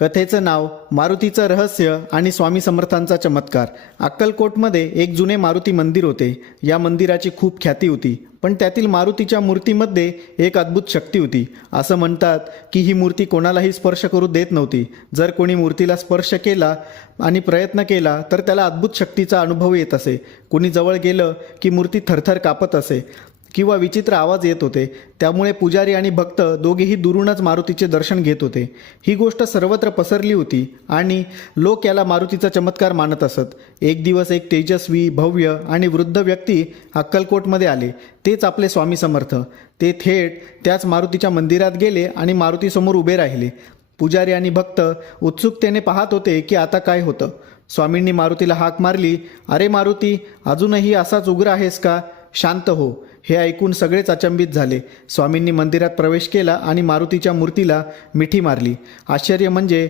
कथेचं नाव मारुतीचं रहस्य आणि स्वामी समर्थांचा चमत्कार। अक्कलकोटमध्ये एक जुने मारुती मंदिर होते। या मंदिराची खूप ख्याती होती, पण त्यातील मारुतीच्या मूर्तीमध्ये एक अद्भुत शक्ती होती। असं म्हणतात की ही मूर्ती कोणालाही स्पर्श करू देत नव्हती। जर कोणी मूर्तीला स्पर्श केला आणि प्रयत्न केला तर त्याला अद्भुत शक्तीचा अनुभव येत असे। कोणी जवळ गेलं की मूर्ती थरथर कापत असे किंवा विचित्र आवाज येत होते। त्यामुळे पुजारी आणि भक्त दोघेही दुरूनच मारुतीचे दर्शन घेत होते। ही गोष्ट सर्वत्र पसरली होती आणि लोक याला मारुतीचा चमत्कार मानत असत। एक दिवस एक तेजस्वी, भव्य आणि वृद्ध व्यक्ती अक्कलकोटमध्ये आले। तेच आपले स्वामी समर्थ। ते थेट त्याच मारुतीच्या मंदिरात गेले आणि मारुतीसमोर उभे राहिले। पुजारी आणि भक्त उत्सुकतेने पाहत होते की आता काय होतं। स्वामींनी मारुतीला हाक मारली, "अरे मारुती, अजूनही असाच उग्र आहेस का? शांत हो." हे ऐकून सगळेच अचंबित झाले। स्वामींनी मंदिरात प्रवेश केला आणि मारुतीच्या मूर्तीला मिठी मारली। आश्चर्य म्हणजे